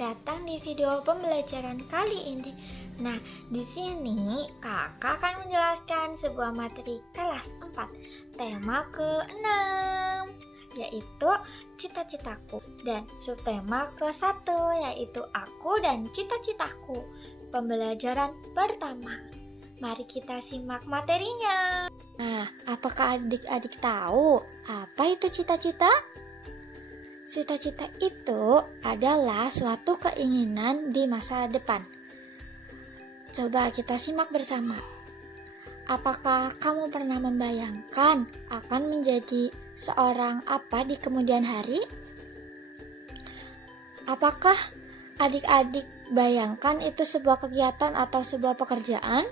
datang di video pembelajaran kali ini. Nah, di sini kakak akan menjelaskan sebuah materi kelas 4, tema ke-6, yaitu cita-citaku, dan subtema ke-1, yaitu aku dan cita-citaku. Pembelajaran pertama. Mari kita simak materinya. Nah, apakah adik-adik tahu apa itu cita-cita? Cita-cita itu adalah suatu keinginan di masa depan. Coba kita simak bersama. Apakah kamu pernah membayangkan akan menjadi seorang apa di kemudian hari? Apakah adik-adik bayangkan itu sebuah kegiatan atau sebuah pekerjaan?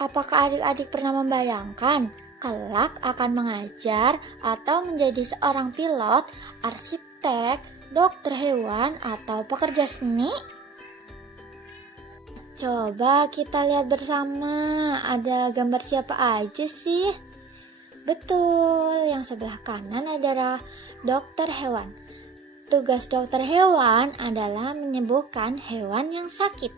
Apakah adik-adik pernah membayangkan kelak akan mengajar atau menjadi seorang pilot, arsitek, dokter hewan, atau pekerja seni? Coba kita lihat bersama, ada gambar siapa aja sih? Betul, yang sebelah kanan adalah dokter hewan. Tugas dokter hewan adalah menyembuhkan hewan yang sakit.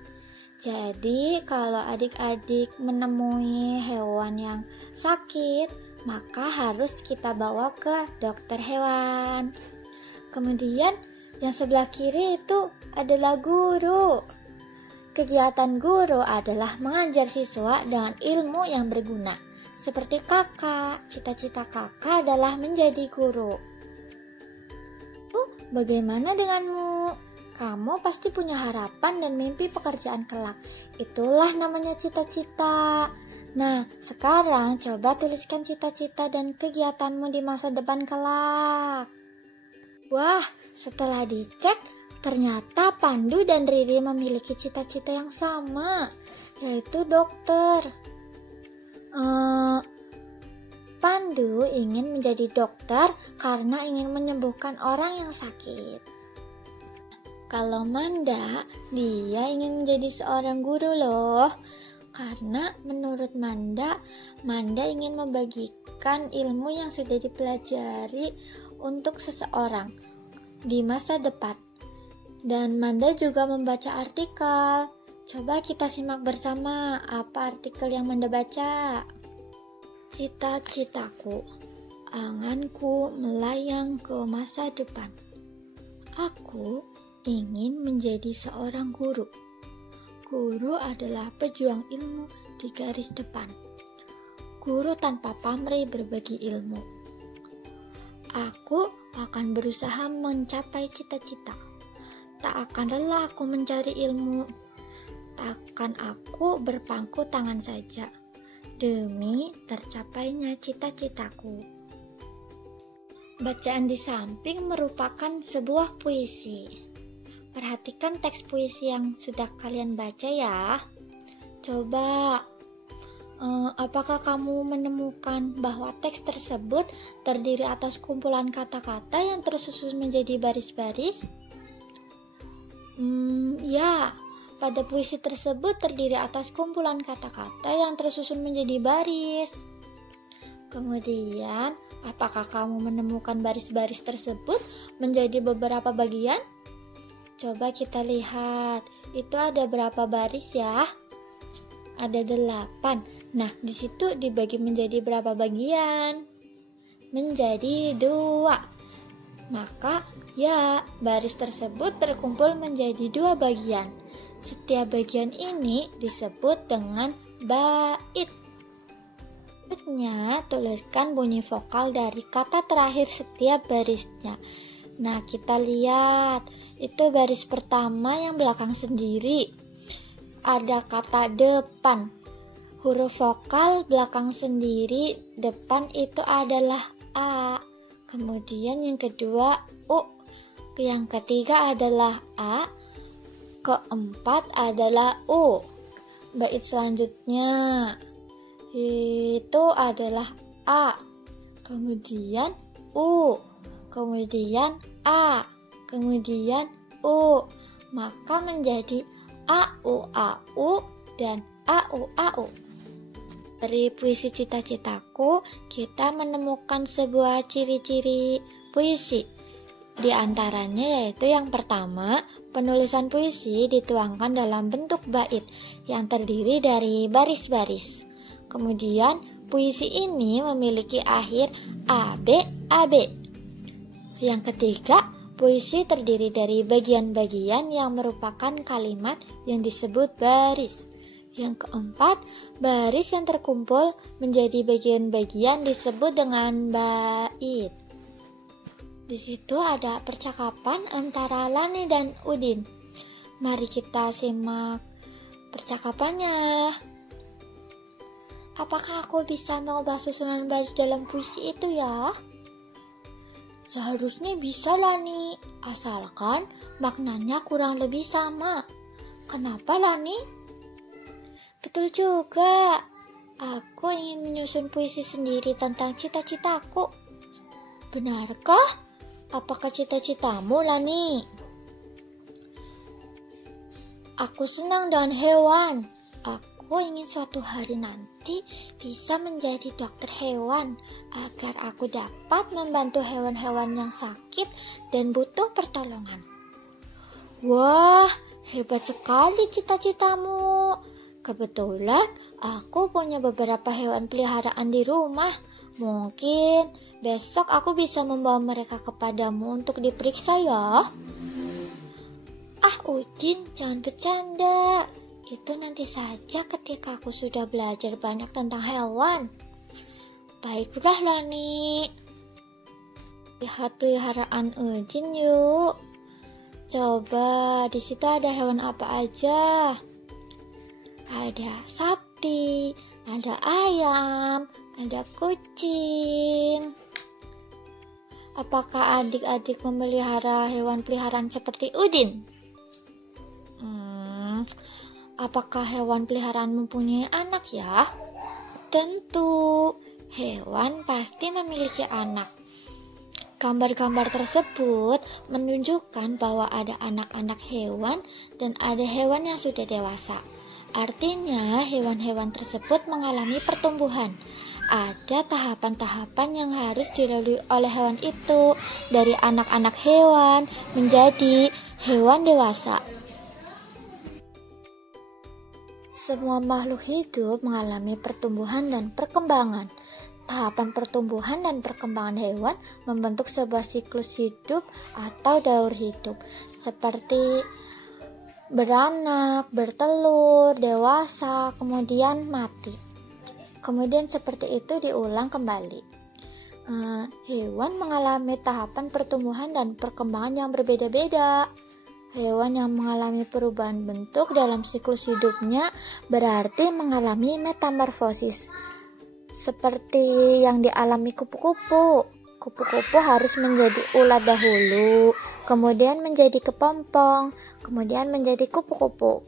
Jadi, kalau adik-adik menemui hewan yang sakit, maka harus kita bawa ke dokter hewan. Kemudian, yang sebelah kiri itu adalah guru. Kegiatan guru adalah mengajar siswa dengan ilmu yang berguna. Seperti kakak, cita-cita kakak adalah menjadi guru. Bagaimana denganmu? Kamu pasti punya harapan dan mimpi pekerjaan kelak. Itulah namanya cita-cita. Nah, sekarang coba tuliskan cita-cita dan kegiatanmu di masa depan kelak. Wah, setelah dicek, ternyata Pandu dan Riri memiliki cita-cita yang sama, yaitu dokter. Pandu ingin menjadi dokter karena ingin menyembuhkan orang yang sakit. Kalau Manda, dia ingin menjadi seorang guru loh. Karena menurut Manda ingin membagikan ilmu yang sudah dipelajari untuk seseorang di masa depan. Dan Manda juga membaca artikel. Coba kita simak bersama apa artikel yang Manda baca. Cita-citaku, anganku melayang ke masa depan. Aku ingin menjadi seorang guru. Guru adalah pejuang ilmu di garis depan. Guru tanpa pamrih berbagi ilmu. Aku akan berusaha mencapai cita-cita. Tak akan lelah aku mencari ilmu. Takkan aku berpangku tangan saja demi tercapainya cita-citaku. Bacaan di samping merupakan sebuah puisi. Perhatikan teks puisi yang sudah kalian baca ya. Coba, apakah kamu menemukan bahwa teks tersebut terdiri atas kumpulan kata-kata yang tersusun menjadi baris-baris? Ya, pada puisi tersebut terdiri atas kumpulan kata-kata yang tersusun menjadi baris. Kemudian, apakah kamu menemukan baris-baris tersebut menjadi beberapa bagian? Coba kita lihat, itu ada berapa baris ya? Ada 8. Nah, di situ dibagi menjadi berapa bagian? Menjadi 2. Maka, ya, baris tersebut terkumpul menjadi 2 bagian. Setiap bagian ini disebut dengan bait. Berikutnya, tuliskan bunyi vokal dari kata terakhir setiap barisnya. Nah, kita lihat. Itu baris pertama yang belakang sendiri. Ada kata depan. Huruf vokal belakang sendiri, depan itu adalah A. Kemudian yang kedua U. Yang ketiga adalah A. Keempat adalah U. Bait selanjutnya itu adalah A. Kemudian U. Kemudian A. Kemudian U, maka menjadi AU dan AU. Dari puisi cita-citaku, kita menemukan sebuah ciri-ciri puisi, Di antaranya yaitu yang pertama, penulisan puisi dituangkan dalam bentuk bait yang terdiri dari baris-baris. Kemudian, puisi ini memiliki akhir AB. Yang ketiga, puisi terdiri dari bagian-bagian yang merupakan kalimat yang disebut baris. Yang keempat, baris yang terkumpul menjadi bagian-bagian disebut dengan bait. Di situ ada percakapan antara Lani dan Udin. Mari kita simak percakapannya. Apakah aku bisa mengubah susunan baris dalam puisi itu ya? Seharusnya bisa, Lani, asalkan maknanya kurang lebih sama. Kenapa, Lani? Betul juga. Aku ingin menyusun puisi sendiri tentang cita-citaku. Benarkah? Apakah cita-citamu, Lani? Aku senang dengan hewan. Aku ingin suatu hari nanti bisa menjadi dokter hewan agar aku dapat membantu hewan-hewan yang sakit dan butuh pertolongan. Wah, hebat sekali cita-citamu. Kebetulan aku punya beberapa hewan peliharaan di rumah. Mungkin besok aku bisa membawa mereka kepadamu untuk diperiksa ya. Ah, Udin, jangan bercanda. Itu nanti saja ketika aku sudah belajar banyak tentang hewan. Baiklah, Lani. Lihat peliharaan Udin yuk. Coba, di situ ada hewan apa aja? Ada sapi, ada ayam, ada kucing. Apakah adik-adik memelihara hewan peliharaan seperti Udin? Apakah hewan peliharaan mempunyai anak ya? Tentu, hewan pasti memiliki anak. Gambar-gambar tersebut menunjukkan bahwa ada anak-anak hewan dan ada hewan yang sudah dewasa. Artinya, hewan-hewan tersebut mengalami pertumbuhan. Ada tahapan-tahapan yang harus dilalui oleh hewan itu, dari anak-anak hewan menjadi hewan dewasa. Semua makhluk hidup mengalami pertumbuhan dan perkembangan. Tahapan pertumbuhan dan perkembangan hewan membentuk sebuah siklus hidup atau daur hidup, seperti beranak, bertelur, dewasa, kemudian mati. Kemudian seperti itu diulang kembali. Hewan mengalami tahapan pertumbuhan dan perkembangan yang berbeda-beda. Hewan yang mengalami perubahan bentuk dalam siklus hidupnya berarti mengalami metamorfosis. Seperti yang dialami kupu-kupu. Kupu-kupu harus menjadi ulat dahulu, kemudian menjadi kepompong, kemudian menjadi kupu-kupu.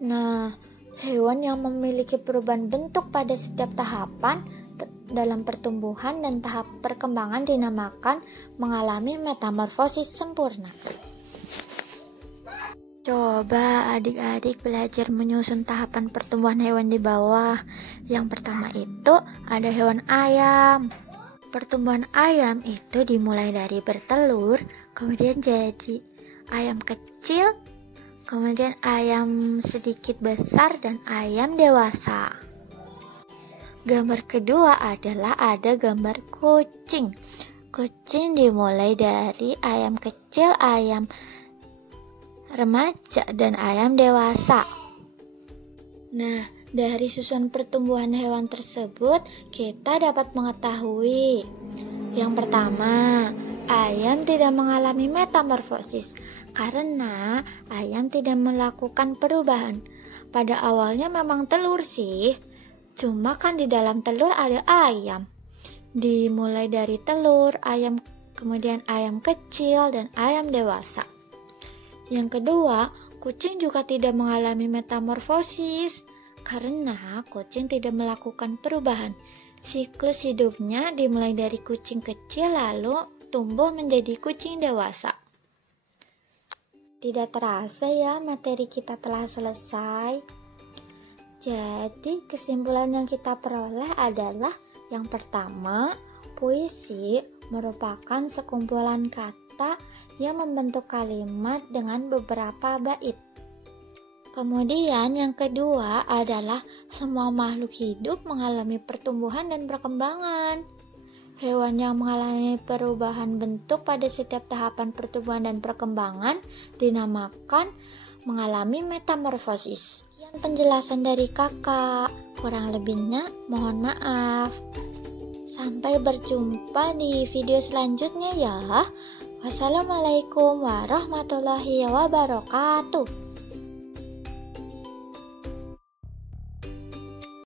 Nah, hewan yang memiliki perubahan bentuk pada setiap tahapan dalam pertumbuhan dan tahap perkembangan dinamakan mengalami metamorfosis sempurna. Coba adik-adik belajar menyusun tahapan pertumbuhan hewan di bawah. Yang pertama itu ada hewan ayam. Pertumbuhan ayam itu dimulai dari bertelur, kemudian jadi ayam kecil, kemudian ayam sedikit besar, dan ayam dewasa. Gambar kedua adalah ada gambar kucing. Kucing dimulai dari ayam kecil, ayam remaja, dan ayam dewasa. Nah, dari susunan pertumbuhan hewan tersebut, kita dapat mengetahui yang pertama, ayam tidak mengalami metamorfosis karena ayam tidak melakukan perubahan. Pada awalnya memang telur sih, cuma kan di dalam telur ada ayam. Dimulai dari telur, ayam, kemudian ayam kecil, dan ayam dewasa. Yang kedua, kucing juga tidak mengalami metamorfosis karena kucing tidak melakukan perubahan. Siklus hidupnya dimulai dari kucing kecil lalu tumbuh menjadi kucing dewasa. Tidak terasa ya, materi kita telah selesai. Jadi kesimpulan yang kita peroleh adalah yang pertama, Puisi merupakan sekumpulan kata yang membentuk kalimat dengan beberapa bait. Kemudian yang kedua adalah semua makhluk hidup mengalami pertumbuhan dan perkembangan. Hewan yang mengalami perubahan bentuk pada setiap tahapan pertumbuhan dan perkembangan dinamakan mengalami metamorfosis. Sekian penjelasan dari kakak, kurang lebihnya mohon maaf. Sampai berjumpa di video selanjutnya ya. Wassalamualaikum warahmatullahi wabarakatuh.